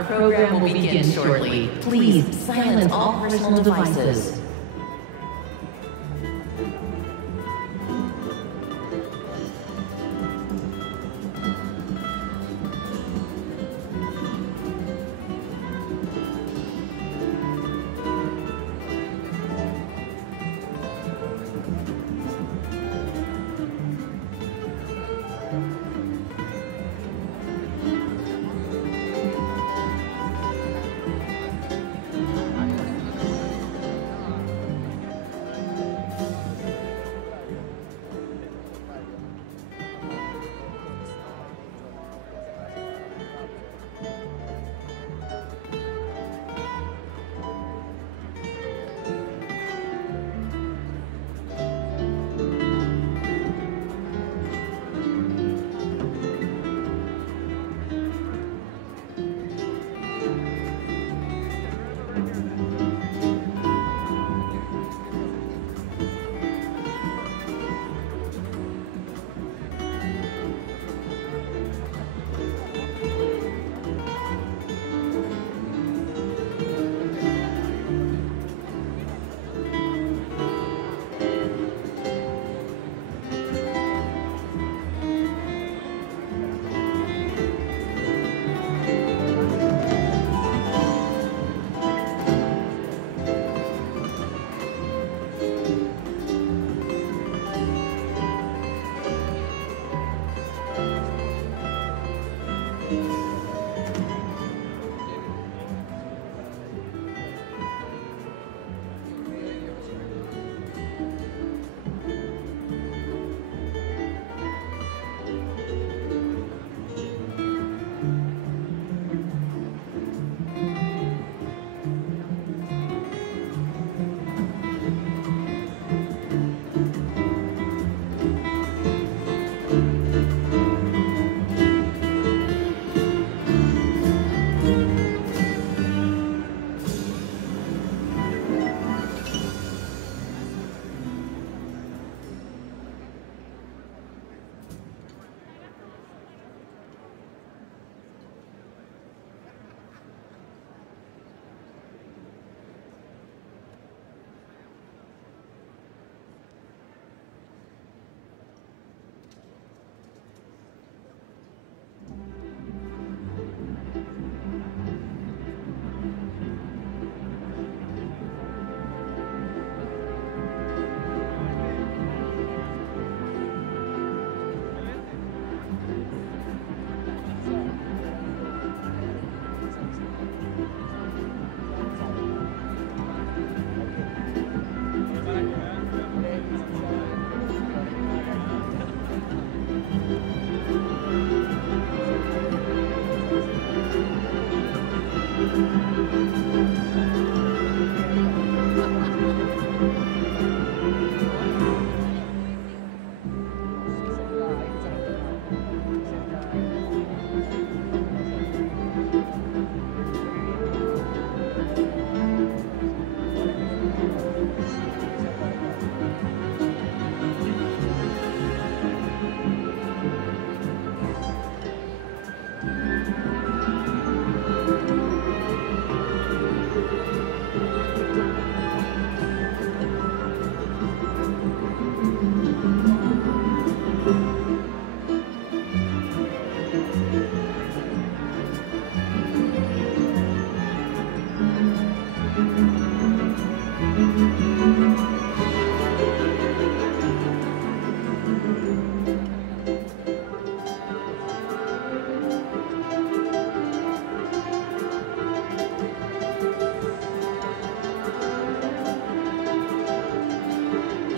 Our program will begin shortly. Please silence all personal devices.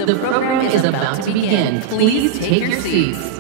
The program is about to begin. Please take your seats.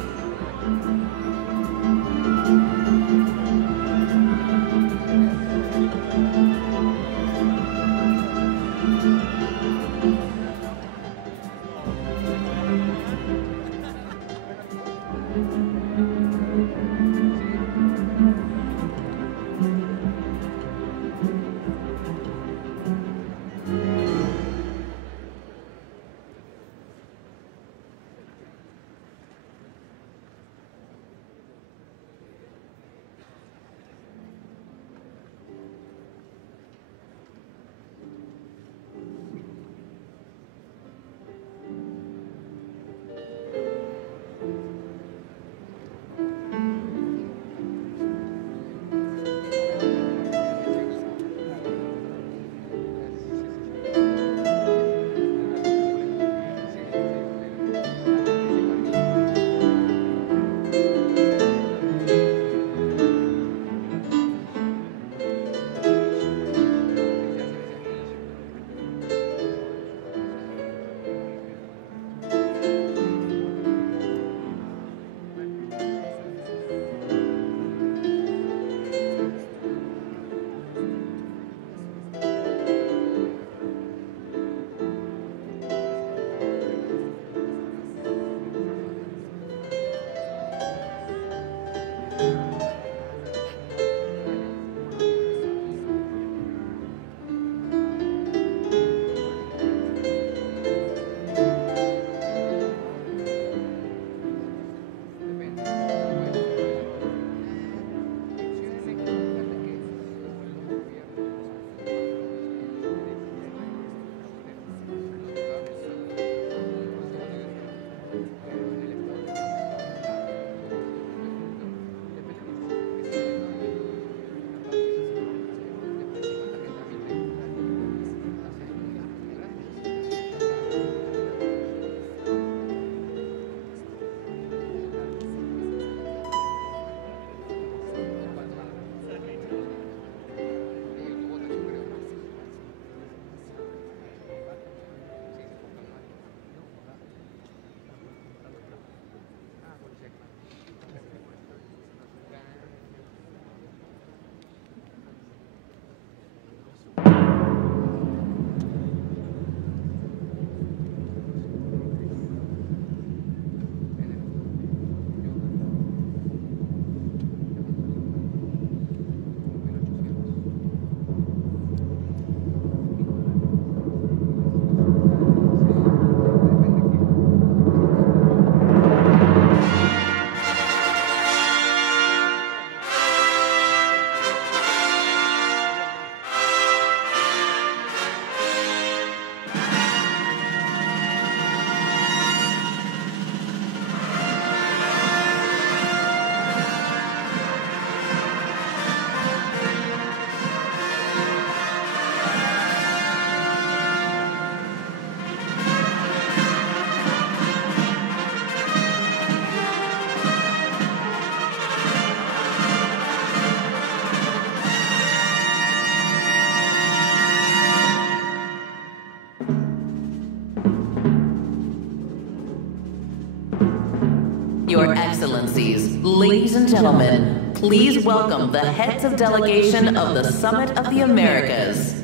Your Excellencies, ladies and gentlemen, please welcome the heads of delegation of the Summit of the Americas.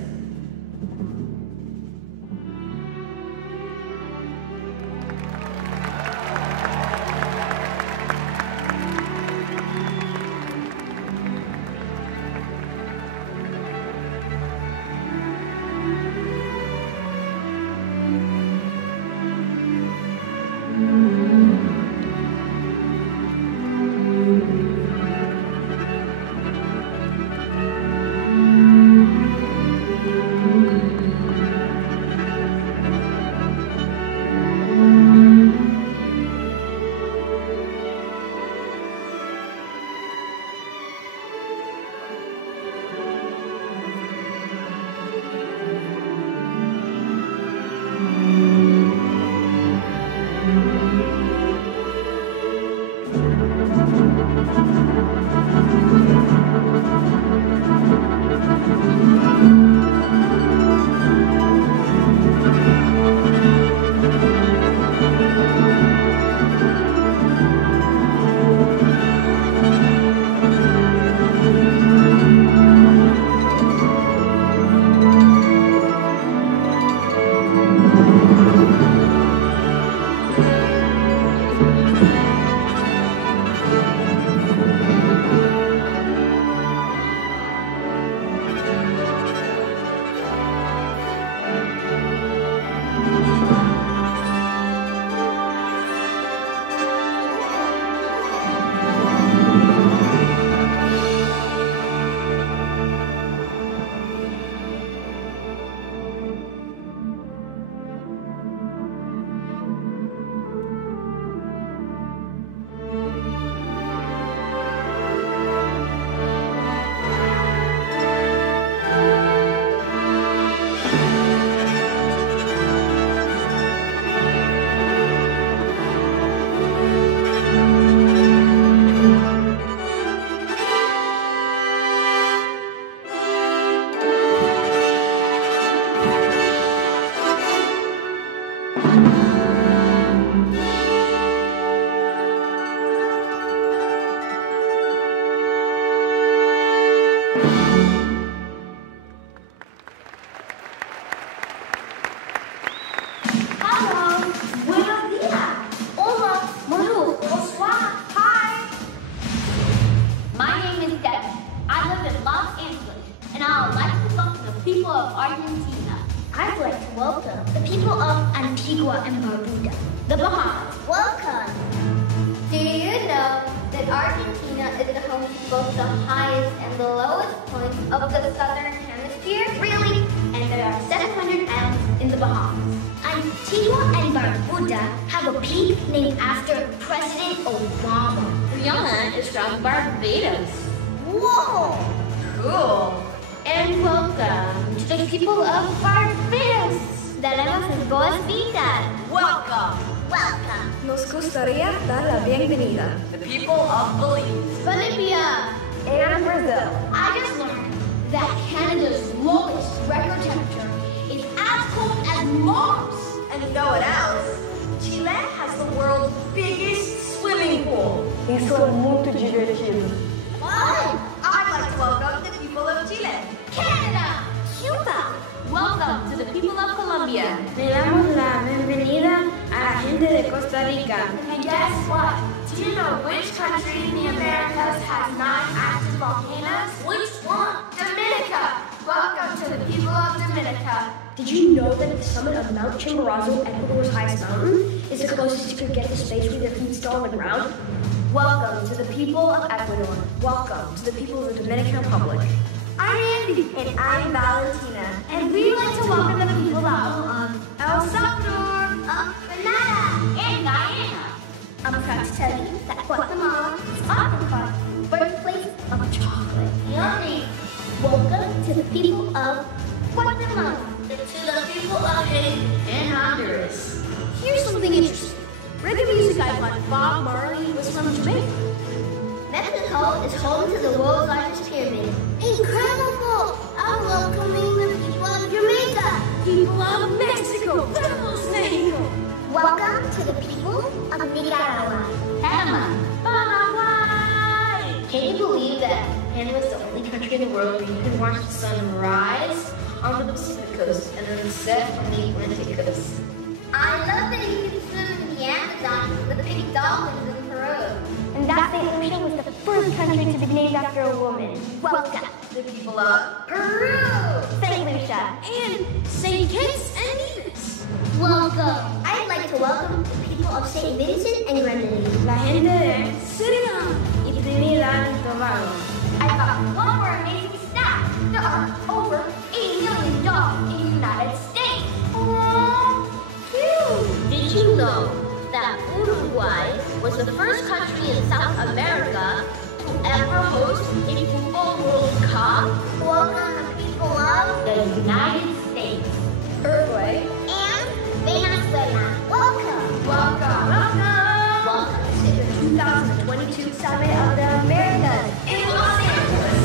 Welcome to the people of Nicaragua. Panama. Panama! Can you believe that Panama is the only country in the world where you can watch the sun rise on the Pacific coast and then set on the Atlantic coast? I love that you can swim in the Amazon with the big dolphins in Peru. And that St. Lucia was the first country to be named after a woman. Welcome, the people of Peru! St. Lucia. And St. Kitts and Nevis. Welcome. I'd like to welcome the people of St. Vincent and Grenadines. La gente de Suriname y Trinidad y Tobago. I've got one more amazing stat. There are over 8 million dogs in the United States. Aww, cute. Did you know that Uruguay was the first country in South America to ever host a football World Cup? Welcome the people of the United States, Uruguay, and Venezuela. Welcome. Welcome. Welcome. Welcome to the 2022 Summit of the Americas in Los Angeles.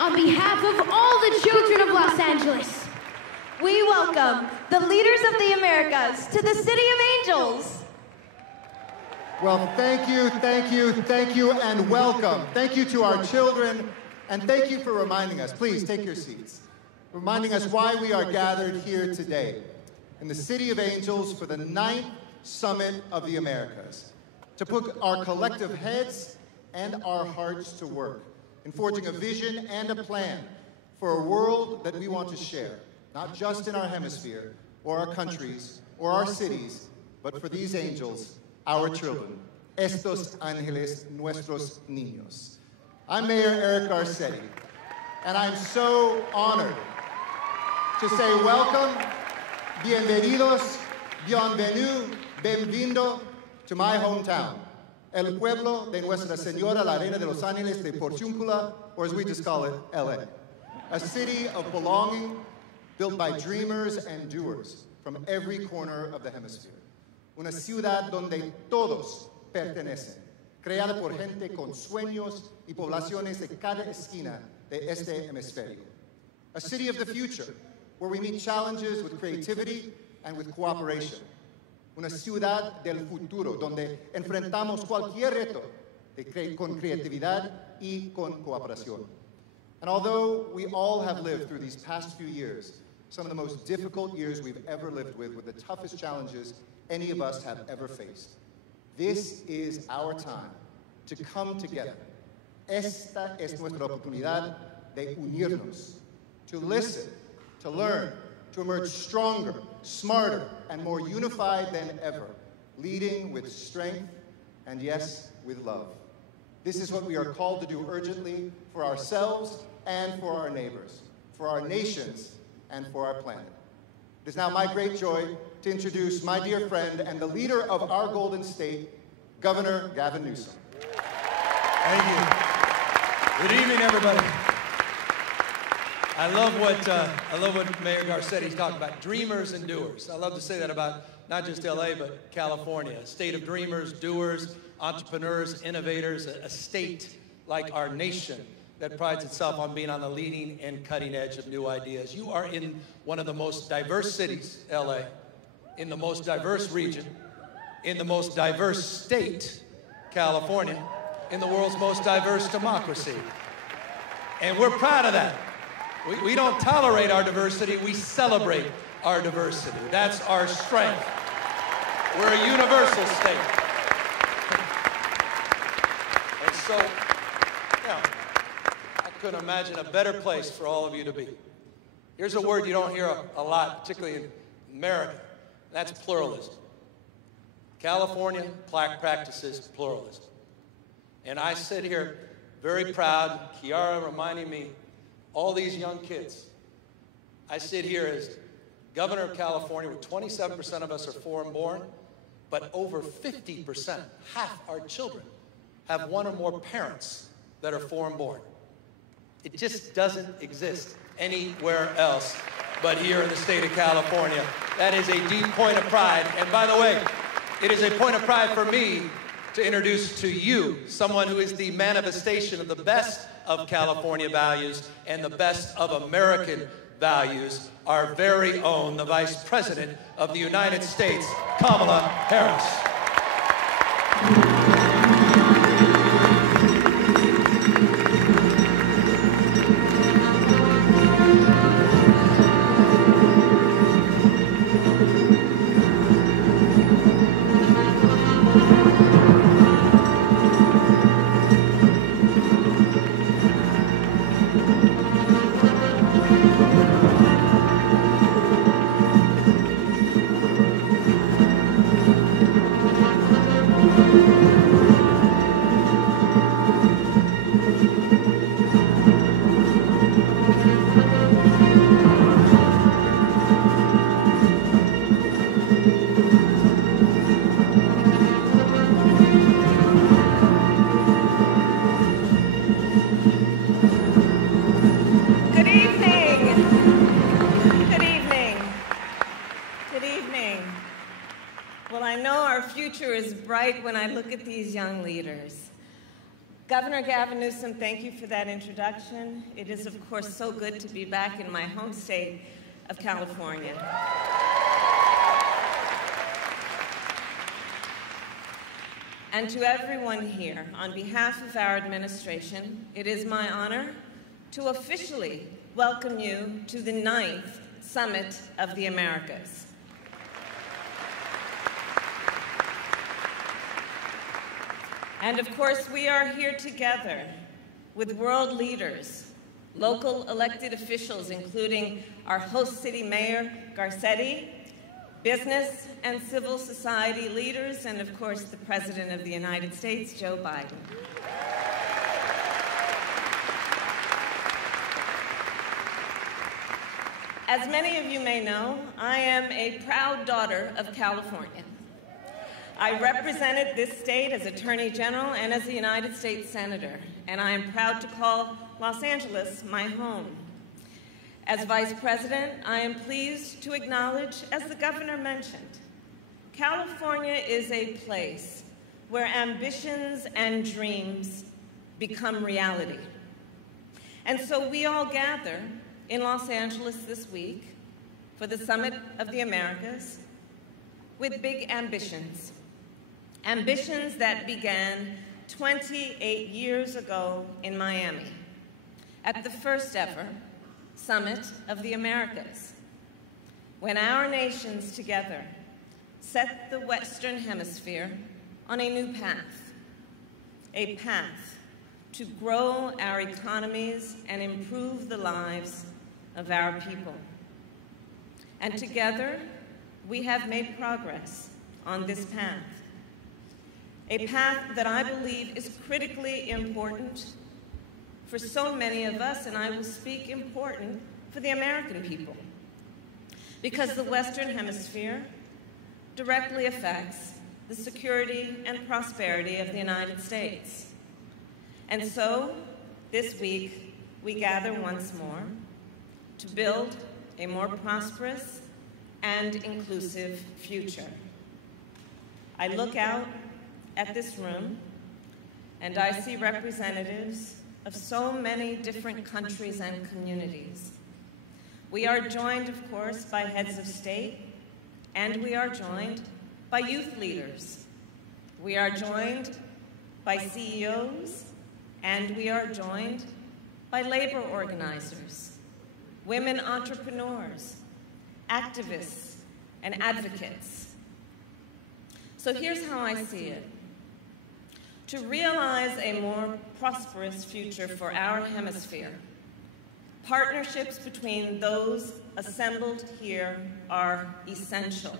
On behalf of all the children of Los Angeles, we welcome the leaders of the Americas to the City of Angels. Well, thank you, and welcome. Thank you to our children, and thank you for reminding us, please take your seats, reminding us why we are gathered here today in the City of Angels for the 9th Summit of the Americas, to put our collective heads and our hearts to work in forging a vision and a plan for a world that we want to share, not just in our hemisphere, or our countries, or our cities, but for these angels, our children, estos ángeles, nuestros niños. I'm Mayor Eric Garcetti, and I'm so honored to say welcome, bienvenidos, bienvenue, bienvenido to my hometown, el pueblo de Nuestra Señora la Reina de los Ángeles de Porciúncula, or as we just call it, LA. A city of belonging built by dreamers and doers from every corner of the hemisphere. Una ciudad donde todos pertenecen, creada por gente con sueños y poblaciones de cada esquina de este hemisferio. A city of the future, where we meet challenges with creativity and with cooperation. Una ciudad del futuro, donde enfrentamos cualquier reto con creatividad y con cooperación. And although we all have lived through these past few years, some of the most difficult years we've ever lived with the toughest challenges any of us have ever faced, this is our time to come together. Esta es nuestra oportunidad de unirnos, to listen, to learn, to emerge stronger, smarter, and more unified than ever, leading with strength and, yes, with love. This is what we are called to do urgently for ourselves and for our neighbors, for our nations, and for our planet. It is now my great joy to introduce my dear friend and the leader of our Golden State, Governor Gavin Newsom. Thank you. Good evening, everybody. I love what Mayor Garcetti's talking about, dreamers and doers. I love to say that about not just LA, but California, a state of dreamers, doers, entrepreneurs, innovators, a state like our nation that prides itself on being on the leading and cutting edge of new ideas. You are in one of the most diverse cities, LA, in the most diverse region, in the most diverse state, California, in the world's most diverse democracy. And we're proud of that. We don't tolerate our diversity, we celebrate our diversity. That's our strength. We're a universal state. And so, yeah, I couldn't imagine a better place for all of you to be. Here's a word you don't hear a lot, particularly in America. That's pluralism. California practices pluralism. And I sit here very proud, Kiara reminding me, all these young kids. I sit here as governor of California, where 27% of us are foreign born, but over 50%, half our children, have one or more parents that are foreign born. It just doesn't exist anywhere else but here in the state of California. That is a deep point of pride. And by the way, it is a point of pride for me to introduce to you someone who is the manifestation of the best of California values and the best of American values, our very own, the Vice President of the United States, Kamala Harris. When I look at these young leaders. Governor Gavin Newsom, thank you for that introduction. It is, of course, so good to be back in my home state of California. And to everyone here, on behalf of our administration, it is my honor to officially welcome you to the 9th Summit of the Americas. And of course, we are here together with world leaders, local elected officials, including our host city mayor, Garcetti, business and civil society leaders, and of course, the President of the United States, Joe Biden. As many of you may know, I am a proud daughter of California. I represented this state as Attorney General and as a United States Senator, and I am proud to call Los Angeles my home. As Vice President, I am pleased to acknowledge, as the Governor mentioned, California is a place where ambitions and dreams become reality. And so we all gather in Los Angeles this week for the Summit of the Americas with big ambitions. Ambitions that began 28 years ago in Miami at the first ever Summit of the Americas, when our nations together set the Western Hemisphere on a new path, a path to grow our economies and improve the lives of our people. And together, we have made progress on this path. A path that I believe is critically important for so many of us, and I will speak important for the American people, because the Western Hemisphere directly affects the security and prosperity of the United States. And so, this week, we gather once more to build a more prosperous and inclusive future. I look out at this room, and I see representatives of so many different countries and communities. We are joined, of course, by heads of state, and we are joined by youth leaders. We are joined by CEOs, and we are joined by labor organizers, women entrepreneurs, activists, and advocates. So here's how I see it. To realize a more prosperous future for our hemisphere, partnerships between those assembled here are essential.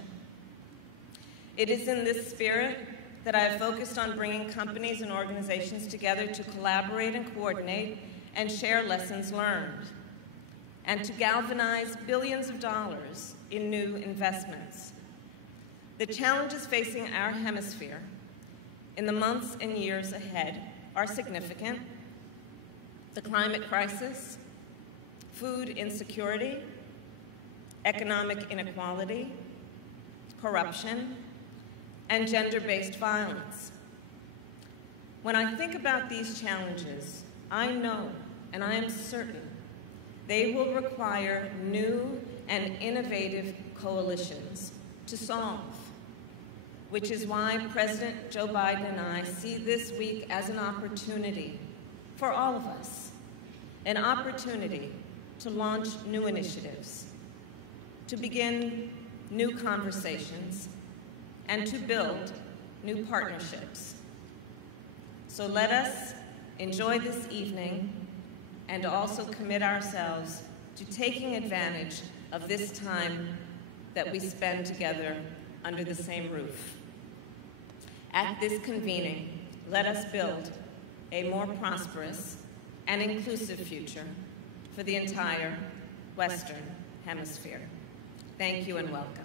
It is in this spirit that I have focused on bringing companies and organizations together to collaborate and coordinate and share lessons learned, and to galvanize billions of dollars in new investments. The challenges facing our hemisphere in the months and years ahead are significant. The climate crisis, food insecurity, economic inequality, corruption, and gender-based violence. When I think about these challenges, I know and I am certain they will require new and innovative coalitions to solve, which is why President Joe Biden and I see this week as an opportunity for all of us, an opportunity to launch new initiatives, to begin new conversations, and to build new partnerships. So let us enjoy this evening and also commit ourselves to taking advantage of this time that we spend together under the same roof. At this convening, let us build a more prosperous and inclusive future for the entire Western Hemisphere. Thank you and welcome.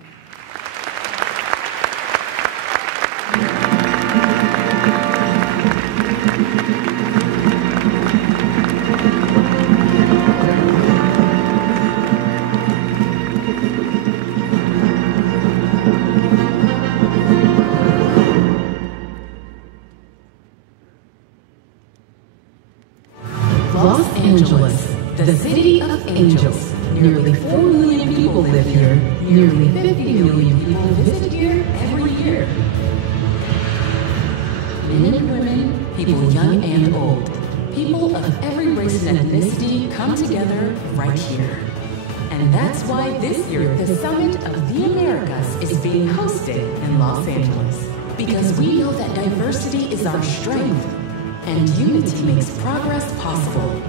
Los Angeles, the city of angels. Nearly 4 million people live here. Nearly 50 million people visit here every year. Men and women, people young and old. People of every race and ethnicity come together right here. And that's why this year the Summit of the Americas is being hosted in Los Angeles. Because we know that diversity is our strength, and unity makes progress possible.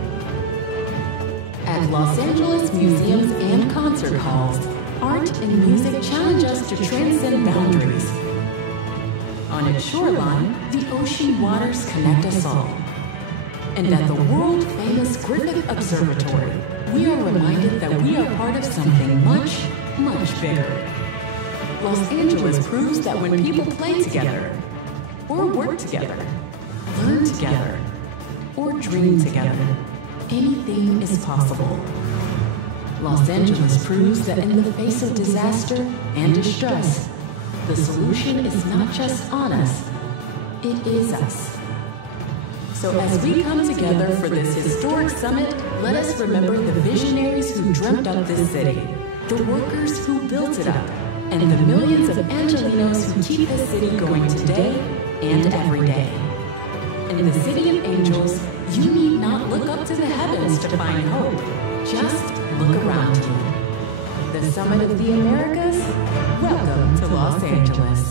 At Los Angeles museums and concert halls, art and music challenge us to transcend boundaries. On its shoreline, the ocean waters connect us all. And at the world-famous Griffith Observatory, we are reminded that we are part of something much, much bigger. Los Angeles proves that when people play together, or work together, learn together, or dream together, anything is possible. Los Angeles proves that in the face of disaster and distress, the solution is not just on us, it is us. So as we come together for this historic summit, let us remember the visionaries who dreamt up this city, the workers who built it up, and the millions of Angelinos who keep this city going today and every day. In the city of angels, you need not look up to the heavens to find hope. Just look around you. The Summit of the Americas, welcome to Los Angeles.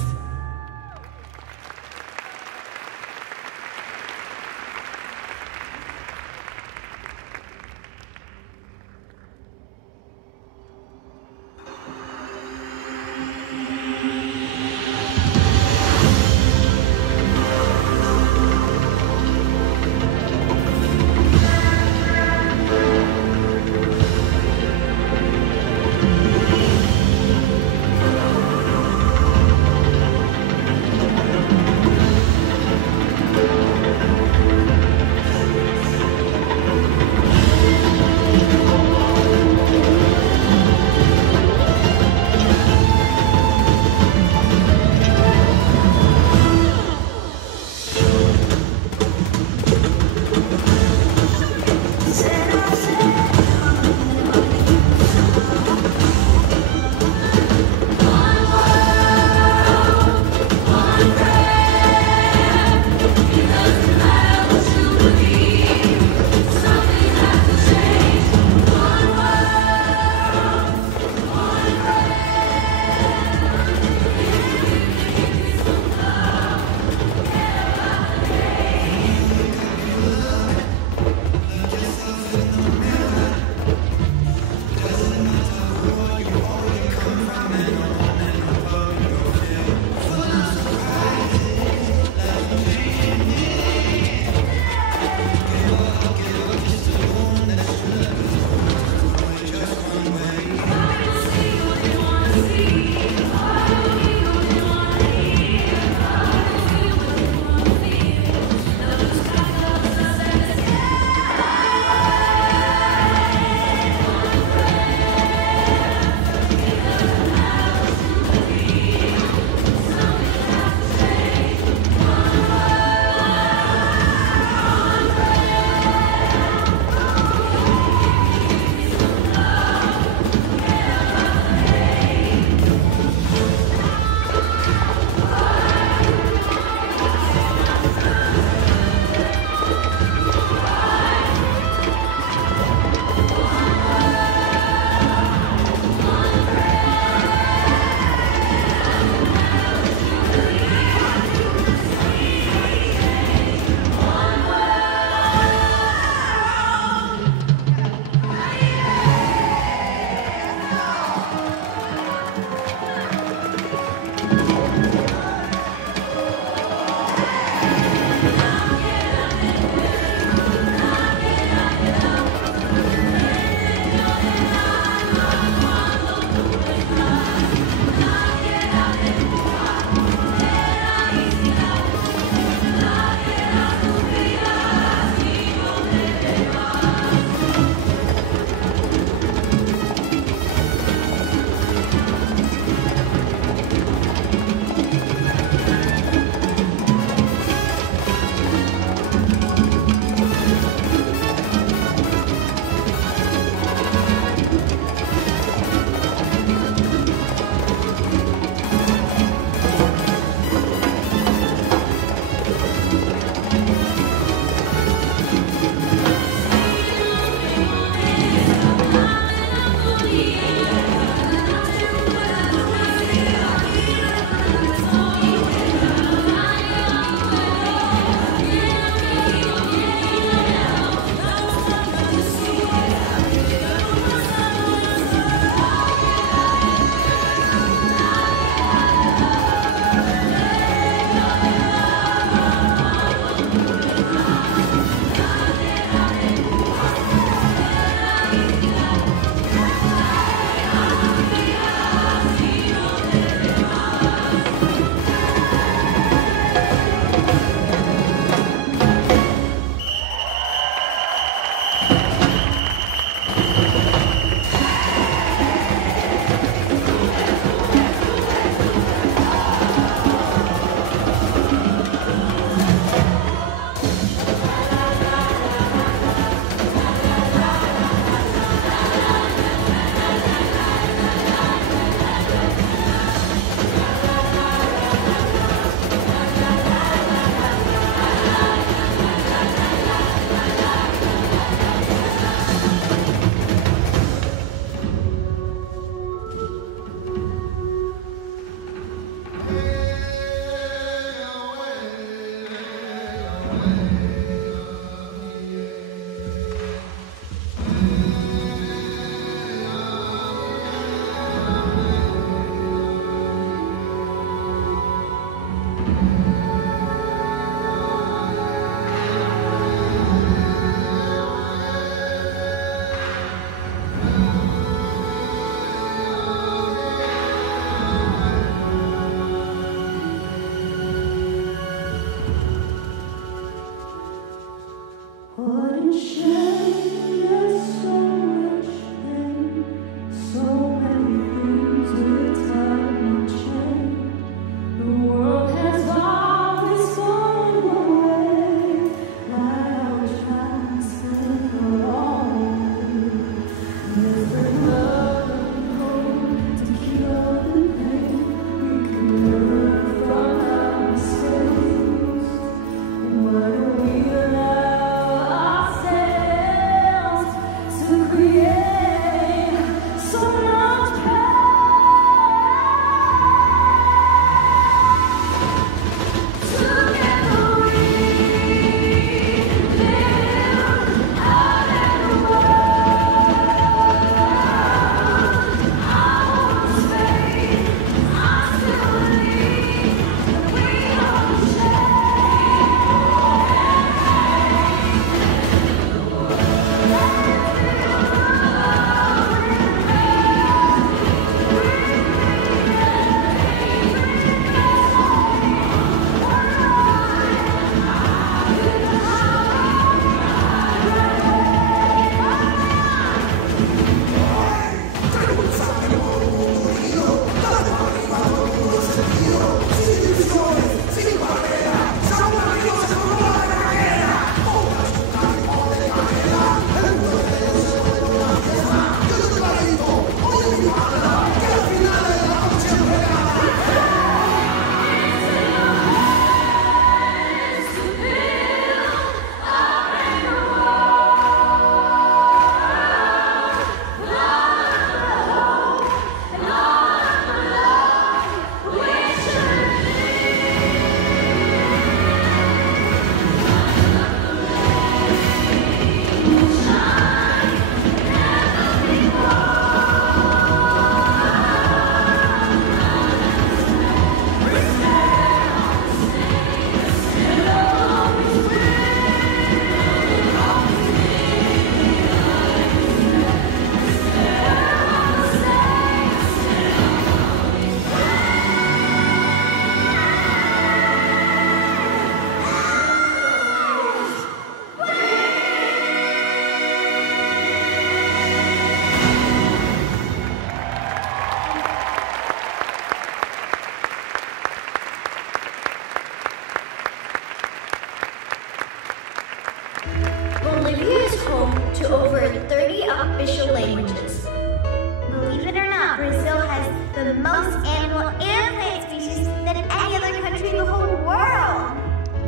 most annual airplane species than any other country in the whole world.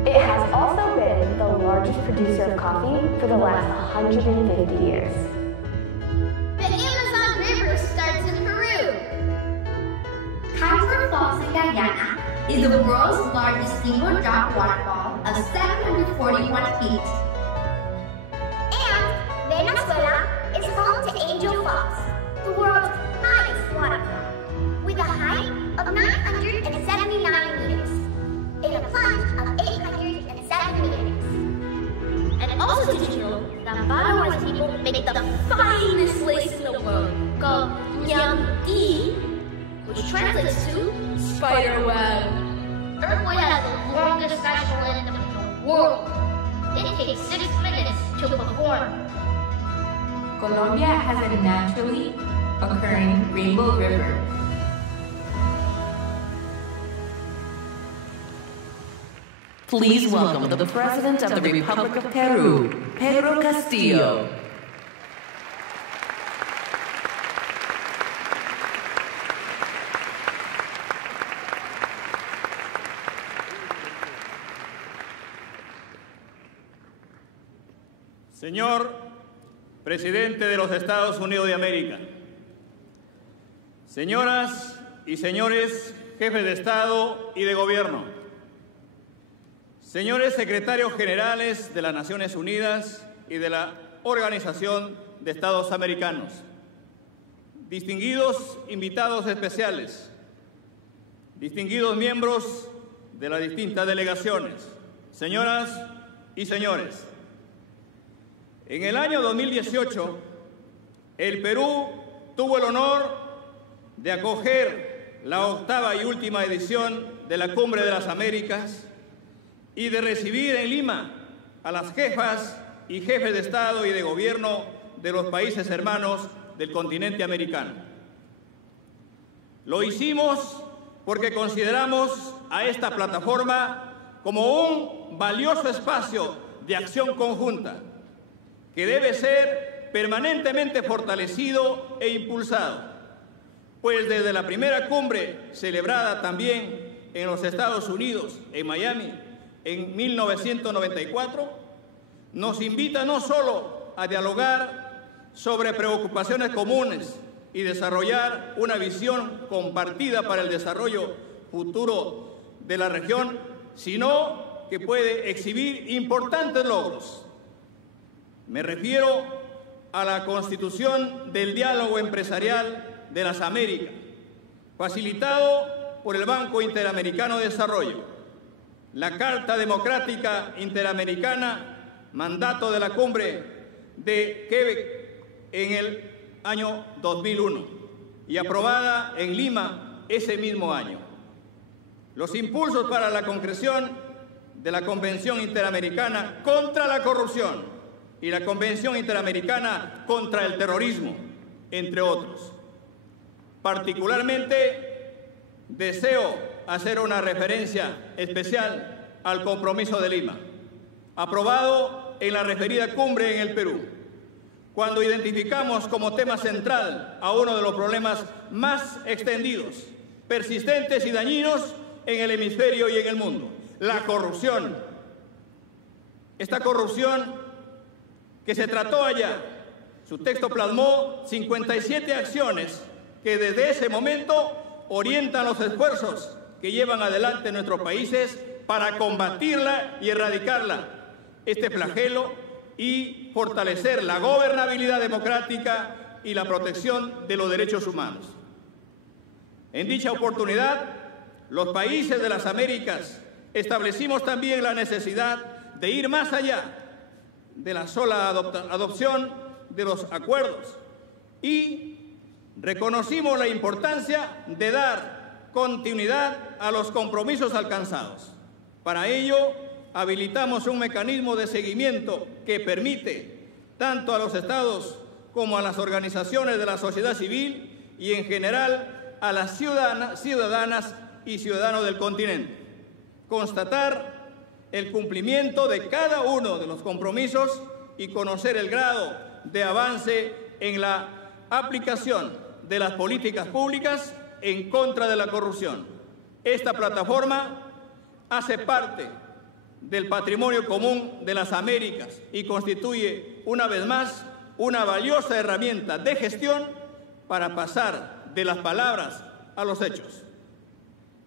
It has also been the largest producer of coffee for the last 150 years. The Amazon River starts in Peru. Kaiser Falls in Guyana is the world's largest single drop waterfall of 741 feet. And Venezuela is home to Angel Falls, the world's highest waterfall, with a height of 979 meters and a plunge of 807 meters. And also did you know that Badawi's people make the finest lace in the world, called Nyamdi, which translates to spiderweb. Earthquake has the longest national anthem in the world. It takes 6 minutes to perform. Colombia has a naturally occurring rainbow river. Please welcome the President of the Republic of Peru, Pedro Castillo. Señor Presidente de los Estados Unidos de América, señoras y señores jefes de Estado y de Gobierno, señores secretarios generales de las Naciones Unidas y de la Organización de Estados Americanos, distinguidos invitados especiales, distinguidos miembros de las distintas delegaciones, señoras y señores. En el año 2018, el Perú tuvo el honor de acoger la 8ª y última edición de la Cumbre de las Américas y de recibir en Lima a las jefas y jefes de Estado y de Gobierno de los países hermanos del continente americano. Lo hicimos porque consideramos a esta plataforma como un valioso espacio de acción conjunta que debe ser permanentemente fortalecido e impulsado, pues desde la primera cumbre celebrada también en los Estados Unidos, en Miami, en 1994, nos invita no solo a dialogar sobre preocupaciones comunes y desarrollar una visión compartida para el desarrollo futuro de la región, sino que puede exhibir importantes logros. Me refiero a la constitución del diálogo empresarial de las Américas, facilitado por el Banco Interamericano de Desarrollo, la Carta Democrática Interamericana, mandato de la Cumbre de Quebec en el año 2001 y aprobada en Lima ese mismo año. Los impulsos para la concreción de la Convención Interamericana contra la Corrupción y la Convención Interamericana contra el Terrorismo, entre otros. Particularmente, deseo hacer una referencia especial al Compromiso de Lima, aprobado en la referida cumbre en el Perú, cuando identificamos como tema central a uno de los problemas más extendidos, persistentes y dañinos en el hemisferio y en el mundo, la corrupción. Esta corrupción que se trató allá, su texto plasmó 57 acciones que desde ese momento orientan los esfuerzos que llevan adelante nuestros países para combatirla y erradicarla, este flagelo, y fortalecer la gobernabilidad democrática y la protección de los derechos humanos. En dicha oportunidad, los países de las Américas establecimos también la necesidad de ir más allá de la sola adopción de los acuerdos y reconocimos la importancia de dar continuidad a los compromisos alcanzados. Para ello, habilitamos un mecanismo de seguimiento que permite tanto a los estados como a las organizaciones de la sociedad civil y en general a las ciudadanas y ciudadanos del continente constatar el cumplimiento de cada uno de los compromisos y conocer el grado de avance en la aplicación de las políticas públicas en contra de la corrupción. Esta plataforma hace parte del patrimonio común de las Américas y constituye, una vez más, una valiosa herramienta de gestión para pasar de las palabras a los hechos.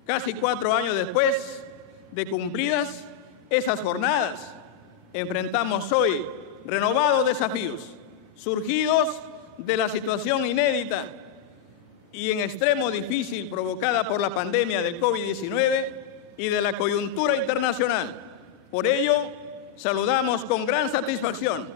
Casi 4 años después de cumplidas esas jornadas, enfrentamos hoy renovados desafíos surgidos de la situación inédita y en extremo difícil provocada por la pandemia del COVID-19 y de la coyuntura internacional. Por ello, saludamos con gran satisfacción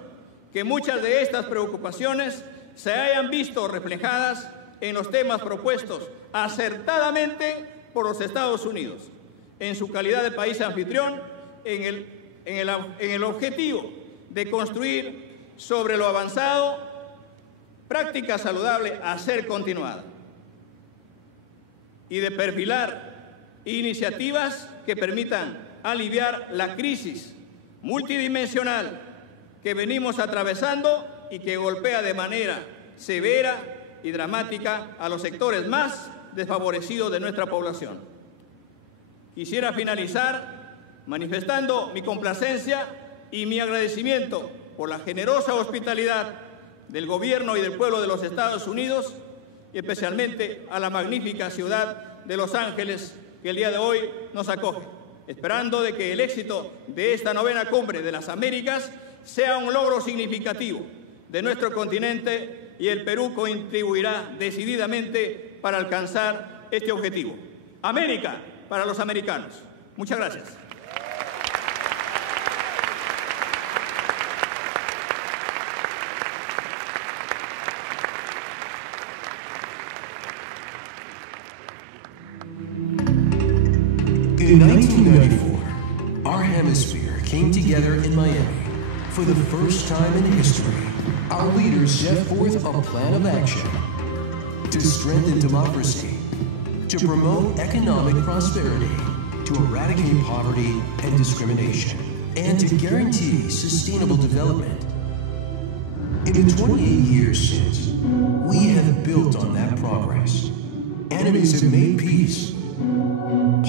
que muchas de estas preocupaciones se hayan visto reflejadas en los temas propuestos acertadamente por los Estados Unidos, en su calidad de país anfitrión, en el objetivo de construir sobre lo avanzado práctica saludable a ser continuada y de perfilar iniciativas que permitan aliviar la crisis multidimensional que venimos atravesando y que golpea de manera severa y dramática a los sectores más desfavorecidos de nuestra población. Quisiera finalizar manifestando mi complacencia y mi agradecimiento por la generosa hospitalidad del gobierno y del pueblo de los Estados Unidos, y especialmente a la magnífica ciudad de Los Ángeles que el día de hoy nos acoge, esperando de que el éxito de esta 9ª Cumbre de las Américas sea un logro significativo de nuestro continente, y el Perú contribuirá decididamente para alcanzar este objetivo. América para los americanos. Muchas gracias. In 1994, our hemisphere came together in Miami. For the first time in history, our leaders set forth a plan of action to strengthen democracy, to promote economic prosperity, to eradicate poverty and discrimination, and to guarantee sustainable development. In the 28 years since, we have built on that progress. Enemies have made peace.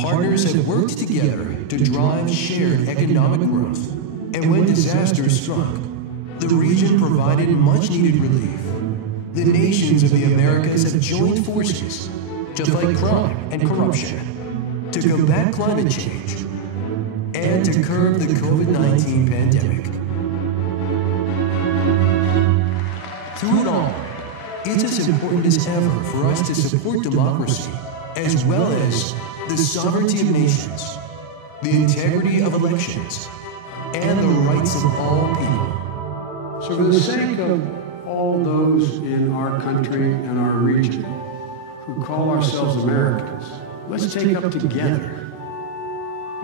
Partners have worked together to drive shared economic growth. And when disaster struck, the region provided much-needed relief. The nations of the Americas have joined forces to fight crime and corruption, to combat climate change, and to curb the COVID-19 pandemic. Through it all, it's as important as ever for us to support democracy, as well as the sovereignty of nations, the integrity of elections, and the rights of all people. So for the sake of all those in our country and our region who call ourselves Americans, let's take up together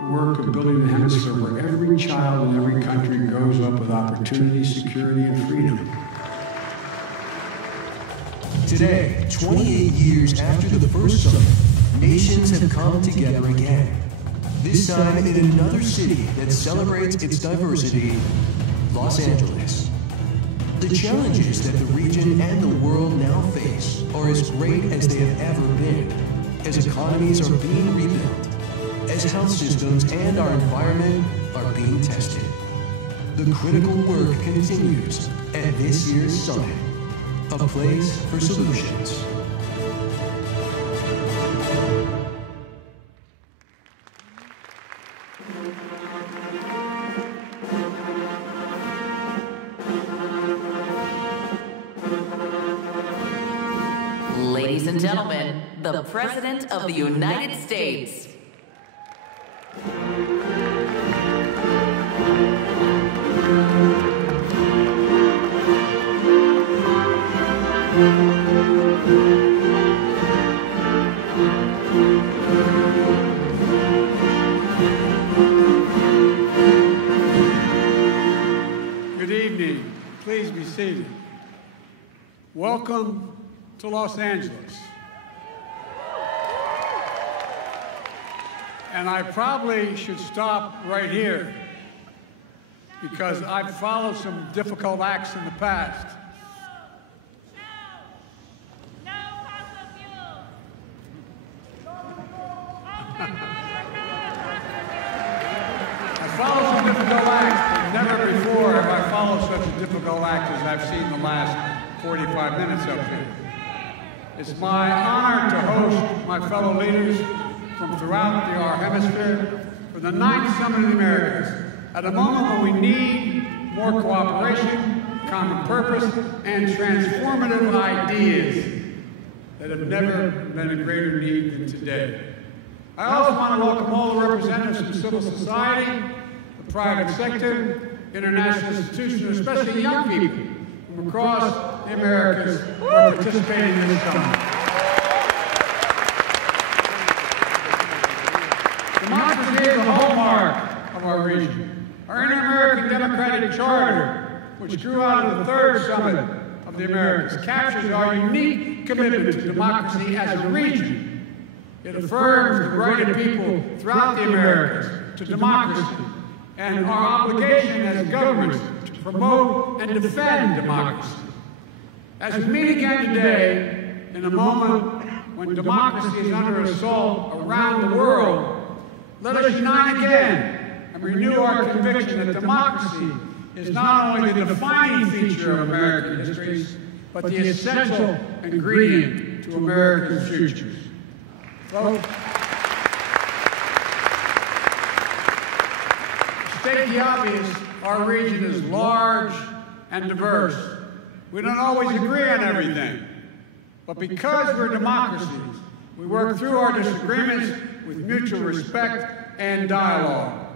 the work of building a hemisphere where every child in every country grows up with opportunity, security, and freedom. Today, 28 years after the first summit, nations have come together again. This time in another city that celebrates its diversity, Los Angeles. The challenges that the region and the world now face are as great as they have ever been, as economies are being rebuilt, as health systems and our environment are being tested. The critical work continues at this year's summit, a place for solutions. Ladies and gentlemen, the President of the United States. Good evening. Please be seated. Welcome to Los Angeles. And I probably should stop right here because I've followed some difficult acts in the past. typical actors I've seen the last 45 minutes up here. It's my honor to host my fellow leaders from throughout our hemisphere for the 9th Summit of the Americas, at a moment when we need more cooperation, common purpose, and transformative ideas that have never been in greater need than today. I also want to welcome all the representatives from civil society, the private sector, international institutions, especially young people from across the Americas who are participating in this summit. Democracy is the hallmark of our region. Our Inter-American Democratic Charter, which grew out of the 3rd Summit of the Americas, captures our unique commitment to democracy as a region. It affirms the right of people throughout the Americas to democracy and our obligation as governments to promote and defend democracy. As we meet again today, in a moment when democracy is under assault around the world, let us unite again and renew our conviction that democracy is not only the defining feature of American history, but the essential ingredient to America's futures. Folks, to state the obvious, our region is large and diverse. We don't always agree on everything, but because we're democracies, we work through our disagreements with mutual respect and dialogue.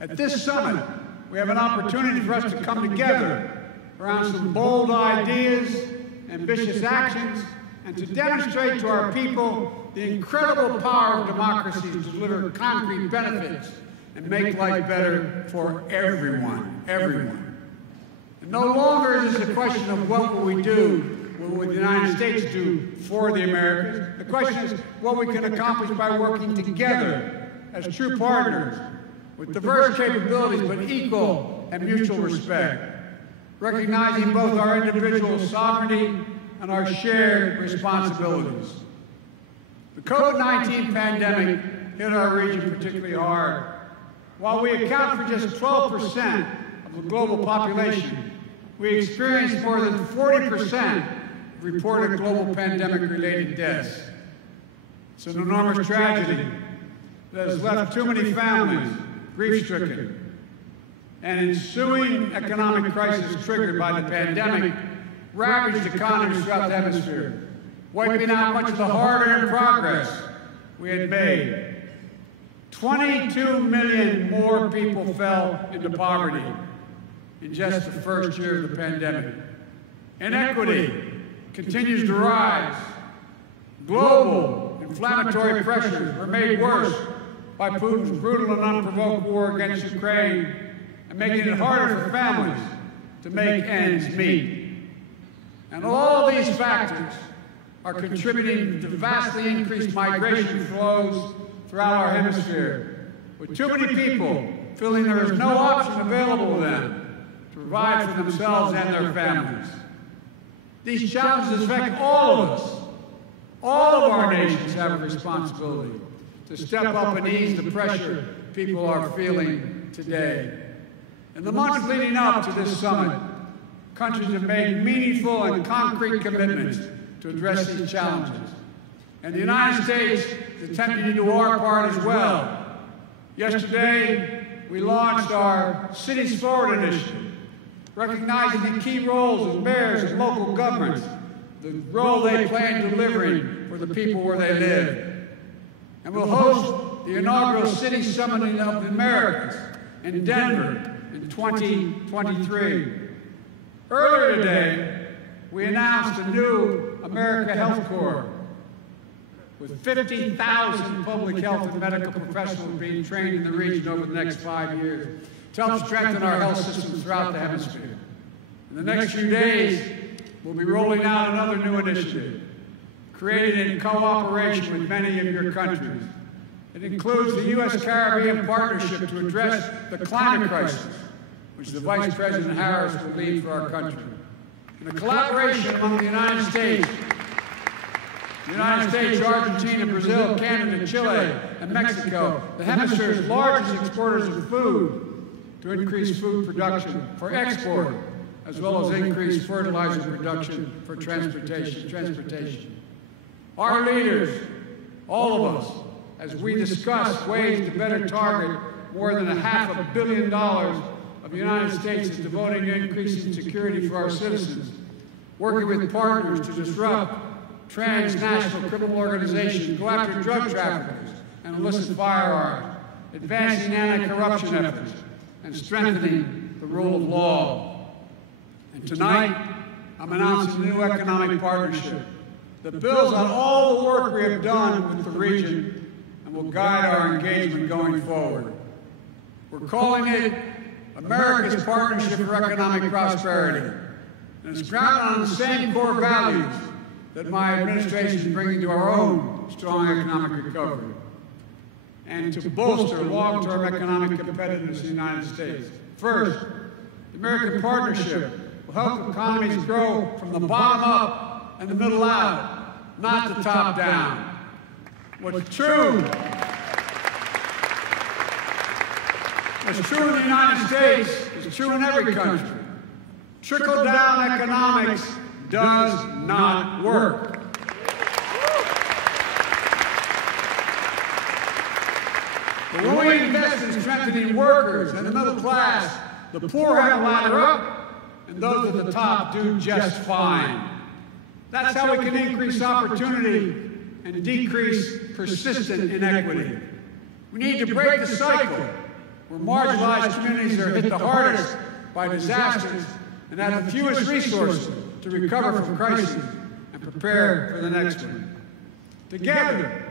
At this summit, we have an opportunity for us to come together around some bold ideas, ambitious actions, and to demonstrate to our people the incredible power of democracy to deliver concrete benefits and make life better for everyone, everyone. And no longer is this a question of what will we do, what will the United States do for the Americas. The question is what we can accomplish by working together as true partners with diverse capabilities but equal and mutual respect, recognizing both our individual sovereignty and our shared responsibilities. The COVID-19 pandemic hit our region particularly hard. While we account for just 12% of the global population, we experienced more than 40% of reported global pandemic-related deaths. It's an enormous tragedy that has left too many families grief-stricken. An ensuing economic crisis triggered by the pandemic ravaged economies throughout the hemisphere, wiping out much of the hard-earned progress we had made. 22 million more people fell into poverty in just the first year of the pandemic. Inequity continues to rise. Global inflammatory pressures were made worse by Putin's brutal and unprovoked war against Ukraine and making it harder for families to make ends meet. And all these factors are contributing to vastly increased migration flows throughout our hemisphere, with too many people feeling there is no option available to them to provide for themselves and their families. These challenges affect all of us. All of our nations have a responsibility to step up and ease the pressure people are feeling today. In the months leading up to this summit, countries have made meaningful and concrete commitments to address these challenges. And the United States is attempting to do our part as well. Yesterday, we launched our Cities Forward initiative, recognizing the key roles of mayors and local governments, the role they play in delivering for the people where they live. And we'll host the inaugural City Summit of the Americas in Denver in 2023. Earlier today, we announced a new America Health Corps with 50,000 public health and medical professionals being trained in the region over the next 5 years to help strengthen our health systems throughout the hemisphere. In the next few days, we'll be rolling out another new initiative, created in cooperation with many of your countries. It includes the U.S.-Caribbean Partnership to address the climate crisis, which the Vice President Harris will lead for our country. And a collaboration among the United States, Argentina, Brazil, Canada, Chile, and Mexico, the hemisphere's largest exporters of food, to increase food production for export as well as increased fertilizer production for transportation. Our leaders, all of us, as we discuss ways to better target more than $500 million of the United States is devoting to increasing security for our citizens, working with partners to disrupt transnational criminal organizations, go after drug traffickers and illicit firearms, advancing anti-corruption efforts, and strengthening the rule of law. And tonight, I'm announcing a new economic partnership that builds on all the work we have done with the region and will guide our engagement going forward. We're calling it America's Partnership for Economic Prosperity, and it's grounded on the same core values that my administration is bringing to our own strong economic recovery, and to bolster long-term economic competitiveness in the United States. First, the American Partnership will help economies grow from the bottom up and the middle out, not the top down. What's true in the United States is true in every country. Trickle-down economics does not work. But when we invest in strengthening workers and the middle class, the poor have a ladder up, and those at the top do just fine. That's how we can increase opportunity and decrease persistent inequity. We need to break the cycle where marginalized communities are hit the hardest by disasters and have the fewest resources to recover from crises and prepare for the next one. Together,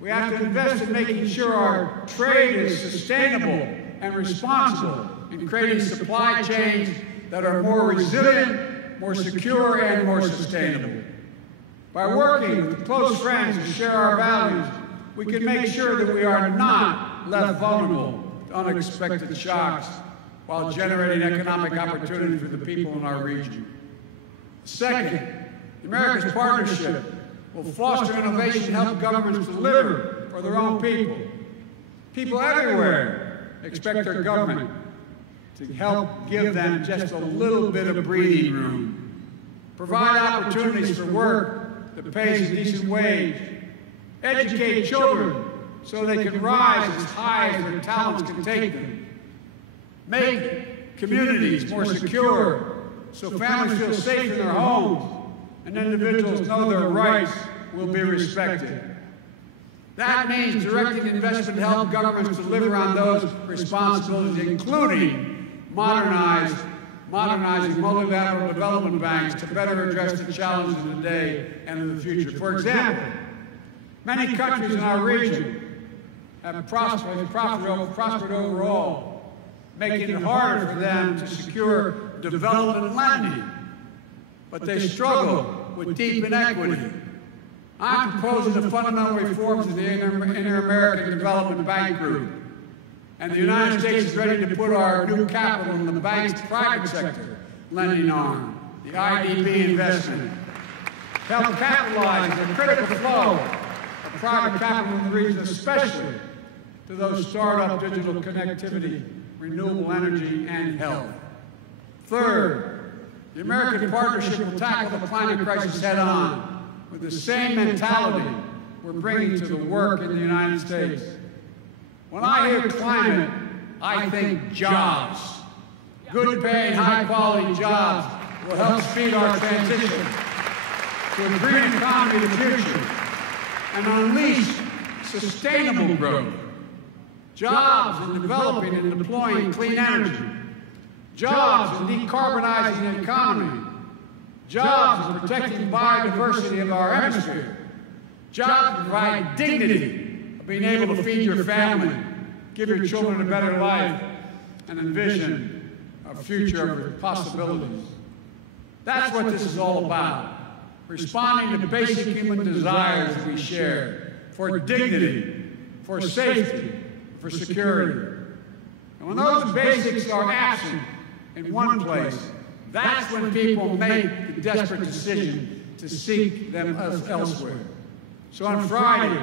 we have to invest in making sure our trade is sustainable and responsible in creating supply chains that are more resilient, more secure, and more sustainable. By working with close friends who share our values, we can make sure that we are not left vulnerable to unexpected shocks while generating economic opportunity for the people in our region. Second, the America's Partnership will foster innovation and help governments deliver for their own people. People everywhere expect their government to help give them just a little bit of breathing room, provide opportunities for work that pays a decent wage, educate children so they can rise as high as their talents can take them, make communities more secure so families feel safe in their homes and individuals know their rights will be respected. That means directing investment to help governments deliver on those responsibilities, including modernizing multilateral development banks to better address the challenges of today and in the future. For example, many countries in our region have prospered overall, making it harder for them to secure development lending, but they struggle with deep inequity. I'm proposing the fundamental reforms of the Inter-American Development Bank Group, and the United States is ready to put our new capital in the bank's private sector lending arm, the IDB investment, to help capitalize the critical flow of private capital in the region, especially to those startup digital connectivity, renewable energy, and health. Third, the American Partnership will tackle the climate crisis head-on with the same mentality we're bringing to the work in the United States. When I hear climate, I think jobs. Good-paying, high-quality jobs will help speed our transition to a green economy of the future and unleash sustainable growth. Jobs in developing and deploying clean energy. Jobs in decarbonizing the economy. Jobs in protecting biodiversity of our hemisphere. Jobs that provide dignity of being able to feed your family, give your children a better life, and envision a future of possibilities. That's what this is all about. Responding to basic human desires that we share for dignity, for safety, for security. And when those basics are absent in one place, that's when people make the desperate decision to seek them elsewhere. So on Friday,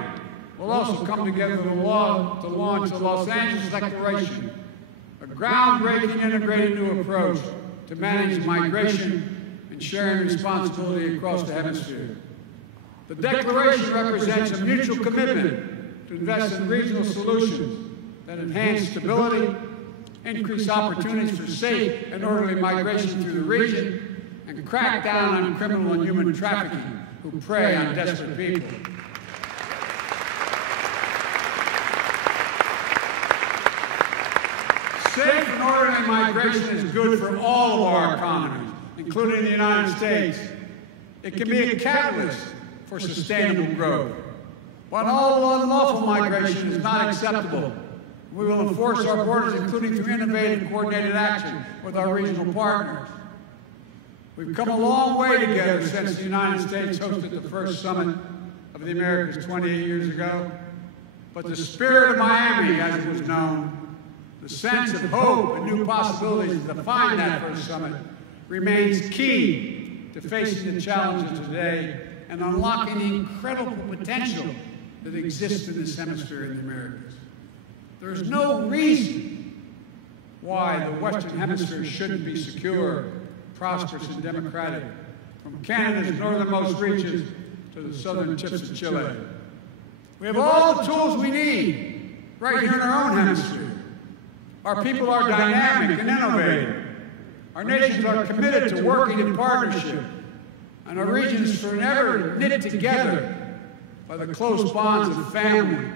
we'll also come together to launch the Los Angeles Declaration, a groundbreaking integrated new approach to manage migration and sharing responsibility across the hemisphere. The Declaration represents a mutual commitment to invest in regional solutions that enhance stability, increase opportunities for safe and orderly migration through the region, and crack down on criminal and human trafficking who prey on desperate people. Safe and orderly migration is good for all of our economies, including the United States. It can be a catalyst for sustainable growth. But all unlawful migration is not acceptable. We will enforce our borders, including through innovative and coordinated action with our regional partners. We've come a long way together since the United States hosted the first summit of the Americas 28 years ago. But the spirit of Miami, as it was known, the sense of hope and new possibilities that defined that first summit, remains key to facing the challenges of today and unlocking the incredible potential that exists in this hemisphere in the Americas. There is no reason why the Western Hemisphere shouldn't be secure, prosperous, and democratic, from Canada's northernmost reaches to the southern tips of Chile. We have all the tools we need right here in our own hemisphere. Our people are dynamic and innovative. Our nations are committed to working in partnership, and our region is forever knit together by the close bonds of family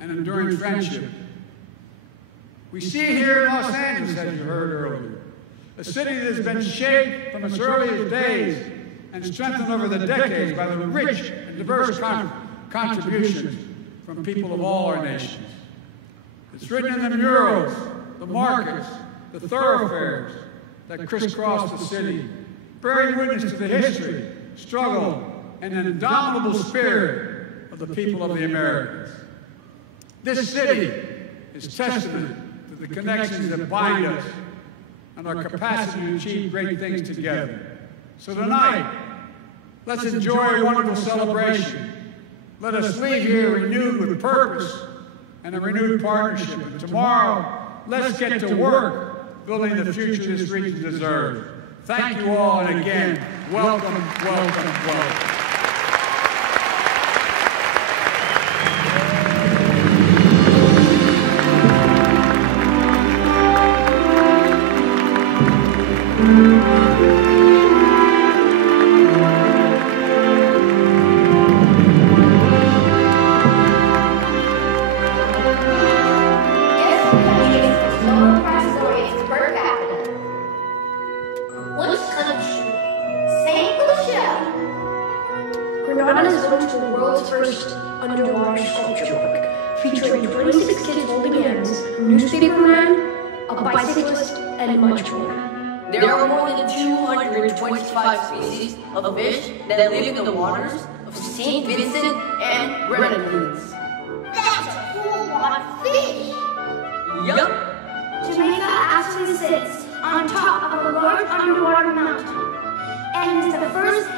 and enduring friendship. We see it here in Los Angeles, as you heard earlier, a city that has been shaped from its earliest days and strengthened over the decades by the rich and diverse contributions from people of all our nations. It's written in the murals, the markets, the thoroughfares that crisscross the city, bearing witness to the history, struggle, and indomitable spirit of the people of the Americas. This city is testament to the connections that bind us and our capacity to achieve great things together. So tonight, let's enjoy a wonderful celebration. Let us leave here renewed with purpose and a renewed partnership. And tomorrow, let's get to work building the future this region deserves. Thank you all, and again, welcome, welcome, welcome. Of fish that live in the waters of St. Vincent and Grenadines. That's a whole lot of fish! Yup! Jamaica actually sits on top of a large underwater mountain and is the first